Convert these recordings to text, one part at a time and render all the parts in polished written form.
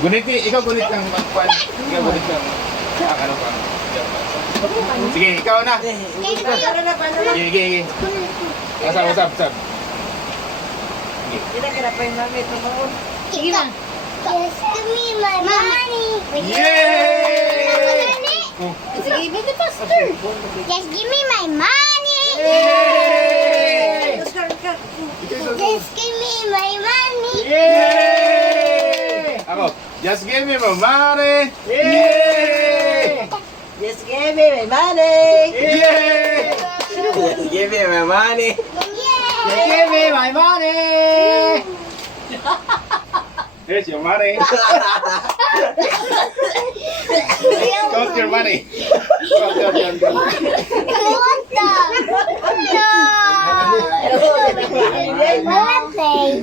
Gunit ikaw gunit ng magkuhan. Ikaw gunit ng ano pa. Sige, ikaw na. Sige, sige. Usap. Sige na. Just give me my money. Yay! Sige, give me the faster. Just give me my money. Yay! Just give me my money. Yay! Ako, just give me my money. Yay! Just give me my money. Yay! Just give me my money. Just give me my money. Here's your money. Count your money. Count. What the? No. Birthday.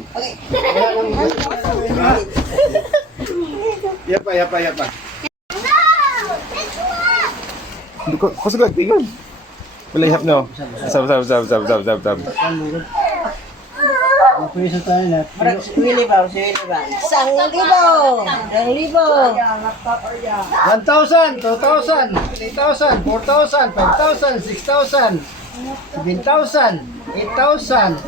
Yapa. No. This one. Kung sagad, tingnan. Malihap no. Sab. Pwede tayo na. Willy ba? Isang libo. 1,000, 2,000, 3,000, 4,000, 5,000, 6,000, 7,000, 8,000,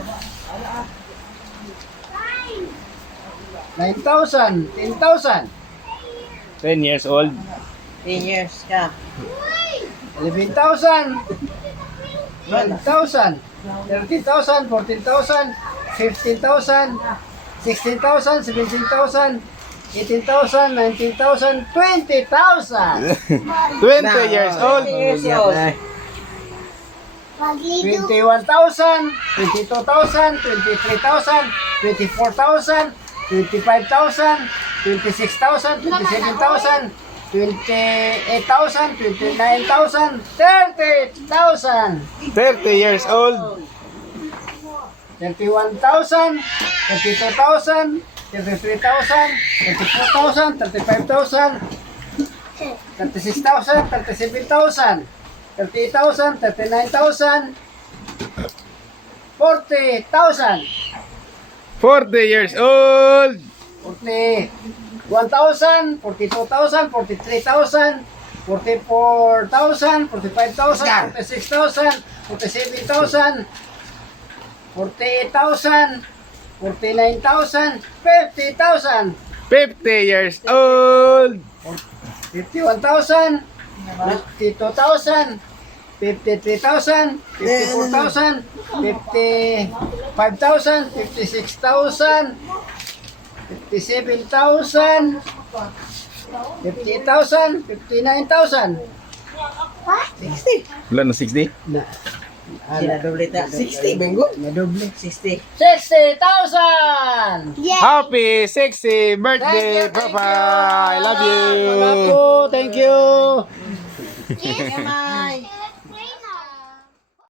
9,000, 10,000. 10 years old. 10 years ka. 11,000. 12,000. 13,000. 14,000. 15,000. 16,000. 17,000. 18,000. 19,000. 20,000. 20 years old. 21,000. 22,000. 23,000. 24,000. 25,000. 26,000. 27,000. 28,000. 29,000. 30,000. 30 years old. 31,000, 32,000, 33,000, 34,000, 35,000, 36,000, 37,000, 38,000, 39,000, 40,000, 40 years old. 41,000, 42,000, 43,000, 44,000, 45,000, 46,000, 47,000, 48,000, 49,000, 50,000, 50 years old. 51,000, 52,000, 53,000, 54,000, 55,000, 56,000, 57,000, 58,000, 59,000. 60. Wala na 60? Sila doble ta. 60, Bengo? Na doble. 60. 60,000! Happy 60 birthday, Papa! I love you. Thank you. Kamay.